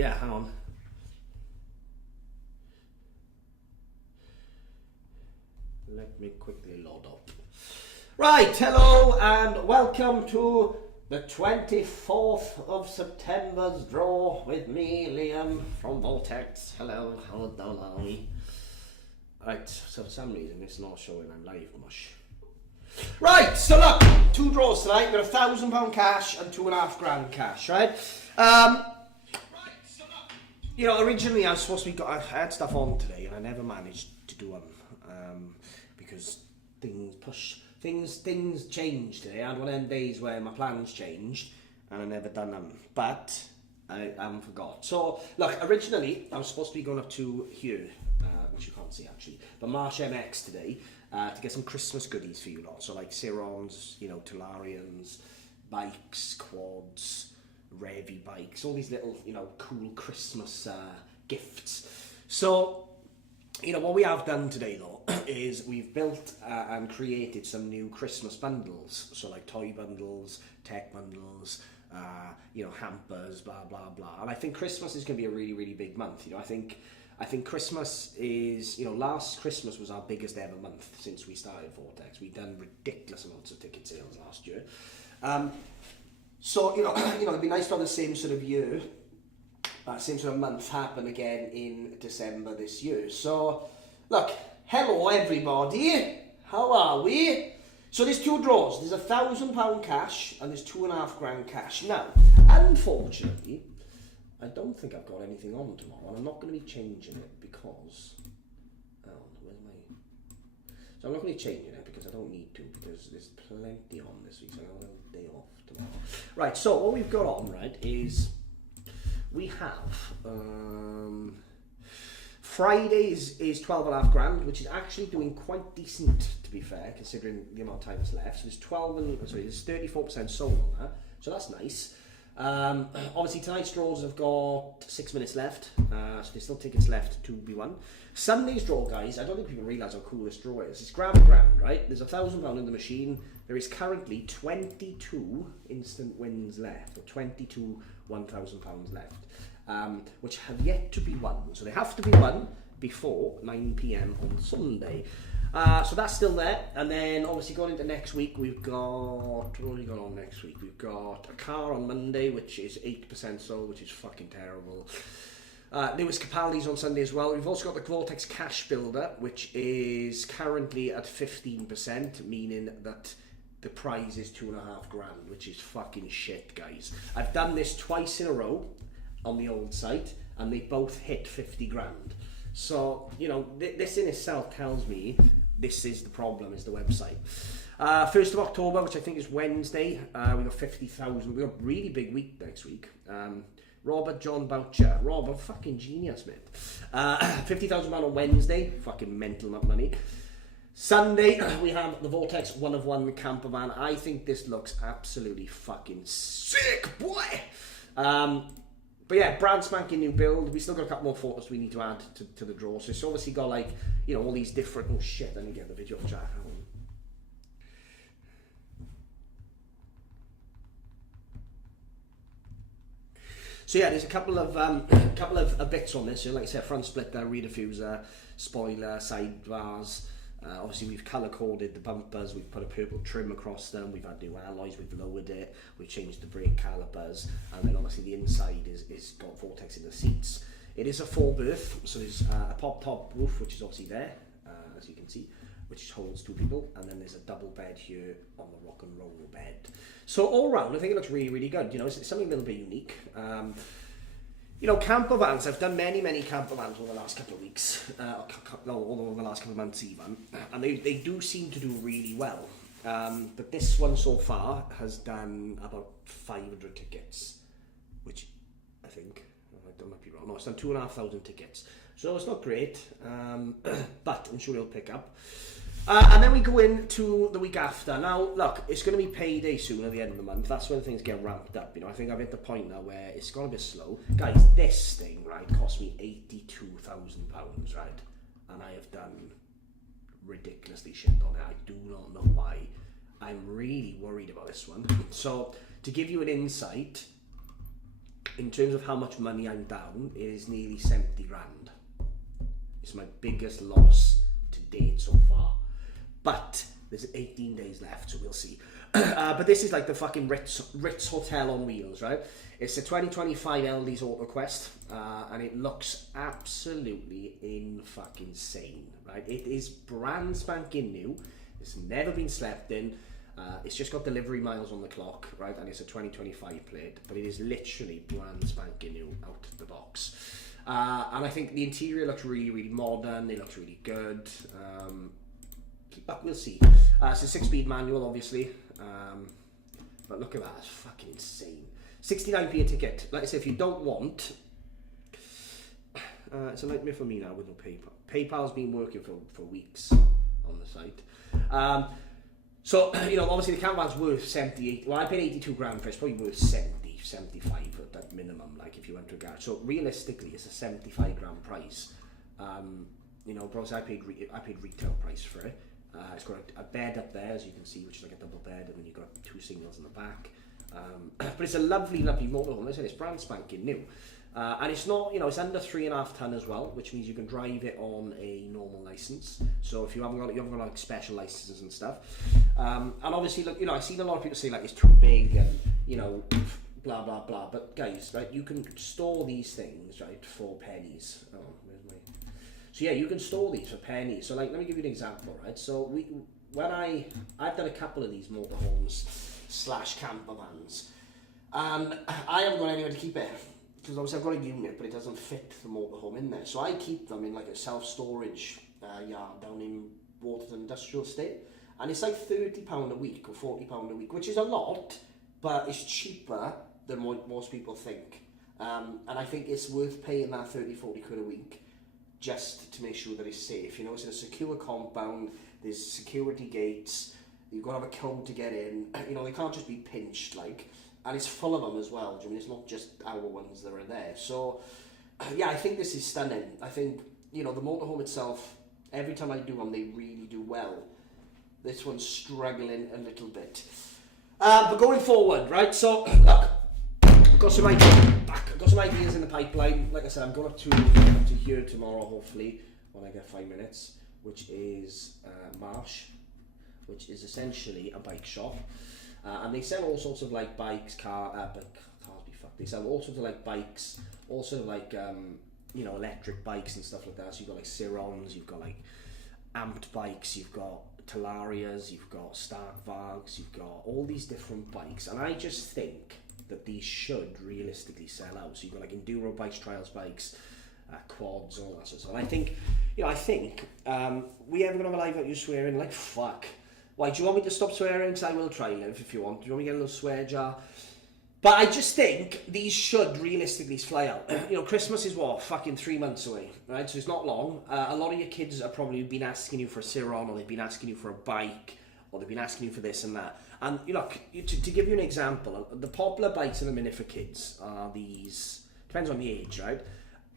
Yeah, hang on. Let me quickly load up. Right, hello and welcome to the 24th of September's draw with me, Liam from Vortex. Hello, how are we? Right, so for some reason it's not showing I'm live much. Right, so look, two draws tonight. We've got £1,000 cash and £2,500 cash, right? You know, originally I was supposed to be, I had stuff on today and I never managed to do them because things changed today. I had one of them days where my plans changed and I never done them, but I haven't forgot. So look, originally I was supposed to be going up to here, which you can't see actually, but Marsh MX today to get some Christmas goodies for you lot. So like Cirons, you know, Tolarians, bikes, quads, Revy bikes, all these little, you know, cool Christmas gifts. So, you know, what we have done today though is we've built and created some new Christmas bundles. So like toy bundles, tech bundles, you know, hampers, blah blah blah. And I think Christmas is going to be a really, really big month. You know, I think Christmas is, you know, last Christmas was our biggest ever month since we started Vortex. We've done ridiculous amounts of ticket sales last year. So, you know, it'd be nice to have the same sort of year, same sort of month happen again in December this year. So, look, hello everybody, how are we? So there's two draws, there's £1,000 cash and there's £2,500 cash. Now, unfortunately, I don't think I've got anything on tomorrow and I'm not going to be changing it because, so I'm not going to be changing it because I don't need to, because there's plenty on this week, so I'm going to have a day off tomorrow. Right, so what we've got on, right, is we have Fridays is £12,500, which is actually doing quite decent, to be fair, considering the amount of time that's left. So there's 34% sold on that, so that's nice. Obviously tonight's draws have got 6 minutes left, so there's still tickets left to be won. Sunday's draw, guys, I don't think people realise how cool this draw is. It's grab a grand, right? There's £1,000 in the machine. There is currently 22 instant wins left, or 22 £1,000 left, which have yet to be won. So they have to be won before 9 PM on Sunday. So that's still there, and then obviously going into next week we've got, what have we got on next week? We've got a car on Monday which is 8% sold, which is fucking terrible. Lewis Capaldi's on Sunday as well. We've also got the Vortex Cash Builder, which is currently at 15%, meaning that the prize is £2,500, which is fucking shit, guys. I've done this twice in a row on the old site and they both hit 50 grand. So, you know, this in itself tells me this is the problem, is the website. 1st of October, which I think is Wednesday, we got 50,000. We got a really big week next week. Robert John Boucher. Rob, I'm fucking genius, mate. £50,000 on Wednesday. Fucking mental money. Sunday, we have the Vortex 1 of 1 camper van. I think this looks absolutely fucking sick, boy. But yeah, brand spanking new build. We still got a couple more photos we need to add to the draw. So it's obviously got, like, you know, all these different... Oh shit, let me get the video of Jack. So yeah, there's a couple of bits on this. So like I said, front splitter, rear diffuser, spoiler, side bars. Obviously we've colour coded the bumpers, we've put a purple trim across them, we've had new alloys, we've lowered it, we've changed the brake calipers, and then obviously the inside is got Vortex in the seats. It is a 4-berth, so there's a pop top roof, which is obviously there, as you can see, which holds 2 people, and then there's a double bed here on the rock and roll bed. So all round, I think it looks really, really good. You know, it's something a little bit unique. You know, camper vans, I've done many camper vans over the last couple of weeks, all over the last couple of months even, and they do seem to do really well. But this one so far has done about 500 tickets, which I think, I might be wrong, no, it's done 2,500 tickets. So it's not great, but I'm sure it'll pick up. And then we go into the week after. Now, look, it's going to be payday soon at the end of the month. That's when things get ramped up. You know, I think I've hit the point now where it's gone a bit slow. Guys, this thing, right, cost me £82,000, right? And I have done ridiculously shit on it. I do not know why. I'm really worried about this one. So, to give you an insight, in terms of how much money I'm down, it is nearly 70 grand. It's my biggest loss to date so far. But there's 18 days left, so we'll see. But this is like the fucking Ritz Hotel on wheels, right? It's a 2025 LD's AutoQuest, and it looks absolutely fucking insane, right? It is brand spanking new. It's never been slept in. It's just got delivery miles on the clock, right? And it's a 2025 plate, but it is literally brand spanking new out of the box. And I think the interior looks really, really modern. It looks really good. We'll see. It's a 6-speed manual, obviously. But look at that, it's fucking insane. 69p a ticket. Like I said, if you don't want, it's a nightmare for me now with no PayPal. PayPal's been working for weeks on the site. So, obviously the caravan's worth 78. Well, I paid 82 grand for it. It's probably worth 70, 75 at that minimum, like if you went to a garage. So realistically, it's a 75 grand price. But I paid retail price for it. It's got a bed up there, as you can see, which is like a double bed, and then you've got 2 singles in the back. But it's a lovely, lovely motorhome. Like I said, it's brand spanking new. And it's not, it's under 3.5 ton as well, which means you can drive it on a normal license. So if you haven't got like special licenses and stuff. And obviously, look, I've seen a lot of people say like it's too big and, blah, blah, blah. But guys, right, you can store these things, right, for pennies. Oh, where's my... So yeah, you can store these for pennies. So like, let me give you an example, right? So I've done a couple of these motorhomes / camper vans, and I haven't got anywhere to keep it because obviously I've got a unit, but it doesn't fit the motorhome in there. So I keep them in like a self-storage yard down in Waterton Industrial Estate, and it's like £30 a week or £40 a week, which is a lot, but it's cheaper than what most people think. And I think it's worth paying that 30-40 quid a week just to make sure that it's safe. It's in a secure compound, there's security gates, you've got to have a code to get in, they can't just be pinched, and it's full of them as well. It's not just our ones that are there. So, yeah, I think this is stunning. I think, the motorhome itself, every time I do them, they really do well. This one's struggling a little bit. But going forward, right, so, look, I've got some ideas in the pipeline. Like I said, I'm going up to here tomorrow, hopefully, when I get 5 minutes, which is Marsh, which is essentially a bike shop. And they sell all sorts of like bikes, cars be fucked. They sell all sorts of like bikes, also like electric bikes and stuff like that. So you've got like Cirons, you've got like amped bikes, you've got Talarias, you've got Starkvags, you've got all these different bikes. And I just think that these should realistically sell out. So you've got like enduro bikes, trials bikes, quads, all that sort of stuff. And I think, we ever gonna have a live out you swearing like fuck. Why, do you want me to stop swearing? Because I will try, Liv, if you want. Do you want me to get a little swear jar? But I just think these should realistically fly out. Christmas is what? Fucking 3 months away, right? So it's not long. A lot of your kids have probably been asking you for a Ciron, or they've been asking you for a bike, or they've been asking you for this and that. And, to give you an example, the popular bikes in a minute for kids are these, depends on the age, right?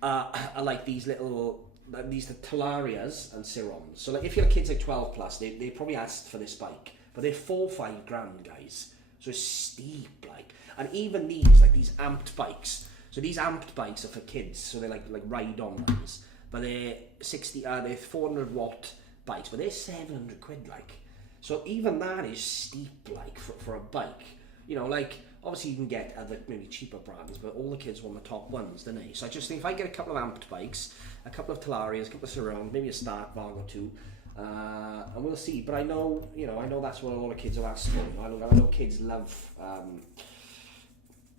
Are like these little... These are Talarias and Cirons. So like if your kid's like 12 plus, they probably asked for this bike, but they're 4-5 grand, guys. So it's steep, like. And even these, like these amped bikes. So these amped bikes are for kids, so they're like ride-on ones. But they're 400 watt bikes, but they're 700 quid, like. So even that is steep, like for a bike. Obviously you can get other maybe cheaper brands, but all the kids want the top ones, don't they? So I just think if I get a couple of amped bikes, a couple of Talarias, a couple of Cirons, maybe a Starkvag or 2, and we'll see. But I know that's what a lot of kids are asking for. I know kids love.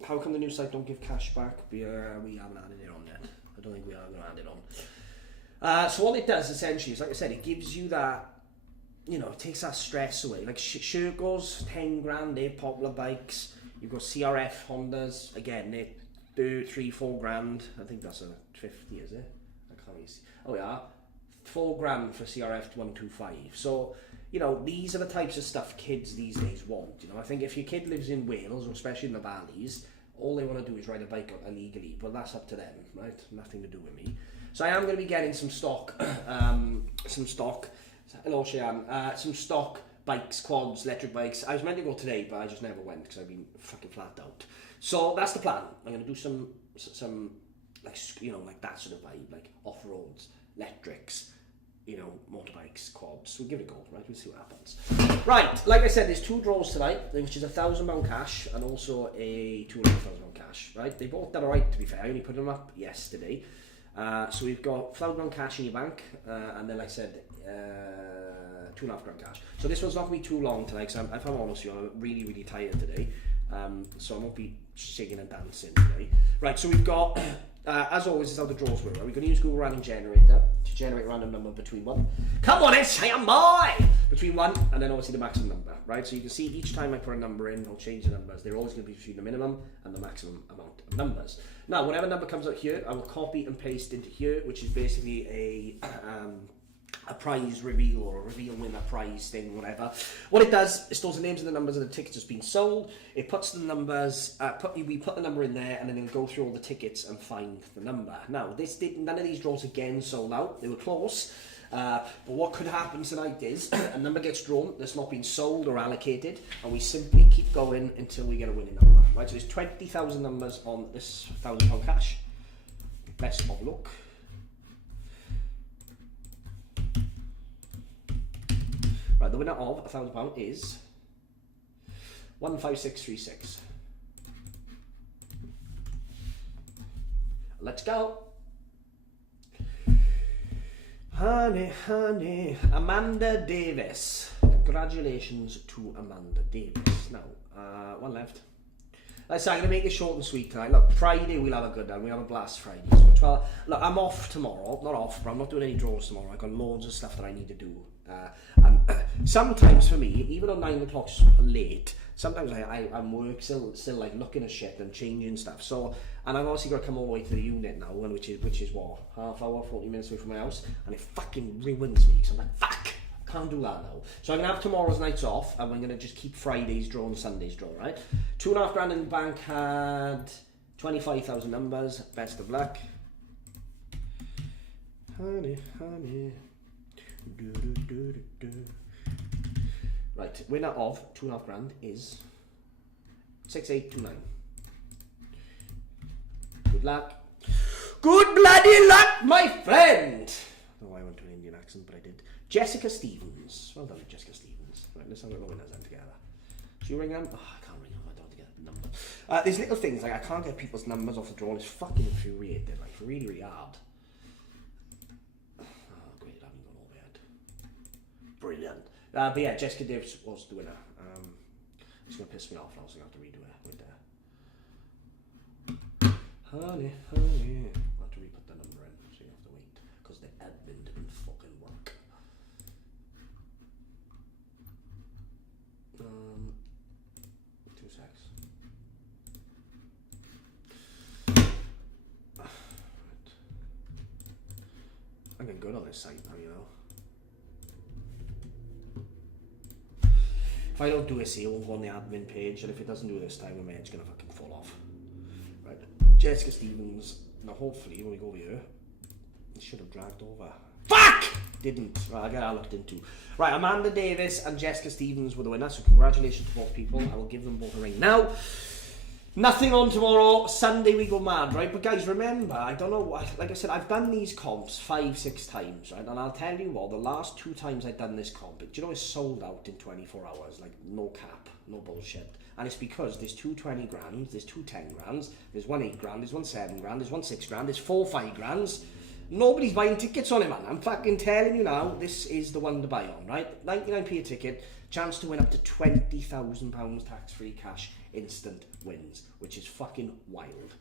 How come the new site don't give cash back? We haven't added it on yet. I don't think we are going to add it on. So all it does essentially is, like I said, it gives you that. It takes that stress away. Like Shergo's 10 grand, they're popular bikes. You've got CRF Hondas, again, they're 3-4 grand. I think that's a 50, is it? I can't really see. Oh yeah, 4 grand for CRF 125. So, these are the types of stuff kids these days want. I think if your kid lives in Wales, or especially in the valleys, all they want to do is ride a bike illegally, but that's up to them, right? Nothing to do with me. So I am going to be getting some stock, hello Cheyenne, some stock bikes, quads, electric bikes. I was meant to go today, but I just never went because I've been fucking flat out. So that's the plan. I'm going to do some like, you know, like that sort of vibe, like off-roads, electrics, you know, motorbikes, quads. We'll give it a go, right? We'll see what happens. Right, like I said, there's 2 draws tonight, which is £1,000 cash and also a £2,500 cash, right? They both done alright, to be fair. I only put them up yesterday. So we've got £1,000 cash in your bank, and then, like I said, £2,500 cash. So this one's not going to be too long tonight, because if I'm honest with you, I'm really, really tired today. So I won't be singing and dancing today. Right, so we've got, as always, this is how the draws work. Right? We're going to use Google Random Generator to generate a random number between 1. Come on, it's between 1 and then obviously the maximum number, right? So you can see each time I put a number in, I'll change the numbers. They're always going to be between the minimum and the maximum amount of numbers. Now, whatever number comes out here, I will copy and paste into here, which is basically a prize reveal or a reveal winner prize thing, whatever. What it does, it stores the names and the numbers of the tickets that's been sold. It puts the numbers, we put the number in there, and then it'll go through all the tickets and find the number. Now, none of these draws again sold out. They were close. But what could happen tonight is a number gets drawn that's not been sold or allocated, and we simply keep going until we get a winning number. Right, so there's 20,000 numbers on this £1,000 cash. Best of luck. Right, the winner of £1,000 is 15636. Let's go. Honey, Amanda Davis. Congratulations to Amanda Davis. Now, one left. Like I said, I'm going to make it short and sweet tonight. Look, Friday we'll have a good one. We'll have a blast Friday. So 12, look, I'm off tomorrow. Not off, but I'm not doing any draws tomorrow. I've got loads of stuff that I need to do. And sometimes for me, even though 9 o'clock's late, sometimes I'm work still like looking at shit and changing stuff. So, and I've obviously got to come all the way to the unit now, which is what, half hour, 40 minutes away from my house, and it fucking ruins me. So I'm like, fuck, I can't do that now. So I'm gonna have tomorrow's nights off, and we're gonna just keep Fridays draw and Sundays draw, right? £2,500 in the bank, had 25,000 numbers. Best of luck. Honey. Right, winner of £2,500 is 6829. Good luck. Good bloody luck, my friend! I don't know why I went to an Indian accent, but I did. Jessica Stevens. Well done, Jessica Stevens. Right, let's have a look at the winners then together. So you ring them? Oh, I can't ring them. I don't want to get a number. There's little things, like I can't get people's numbers off the draw. It's fucking infuriating, like really, really hard. Brilliant. But yeah, Jessica Davis was the winner. It's going to piss me off now, so I'm going to have to redo it with Honey. I'll have to re-put the number in, so you have to wait, because the admin didn't fucking work. 2 secs. Right. I'm getting good on this site now, you know. If I don't do it, it won't go on the admin page, and if it doesn't do it this time, my head's going to fucking fall off. Right, Jessica Stevens. Now, hopefully, when we go over here, it should have dragged over. Fuck! Didn't. Right, I got that looked into. Right, Amanda Davis and Jessica Stevens were the winners, so congratulations to both people. I will give them both a ring now. Nothing on tomorrow. Sunday we go mad, right? But guys, remember, I don't know what, like I said, I've done these comps 5-6 times, right? And I'll tell you what, the last 2 times I've done this comp, do you know it's sold out in 24 hours? Like, no cap, no bullshit. And it's because there's 2 20 grand, there's 2 10 grands, there's 1 8 grand, there's 1 7 grand, there's 1 6 grand, there's 4 5 grands. Nobody's buying tickets on it, man. I'm fucking telling you now, this is the one to buy on, right? 99p a ticket, chance to win up to £20,000 tax-free cash, instant wins, which is fucking wild.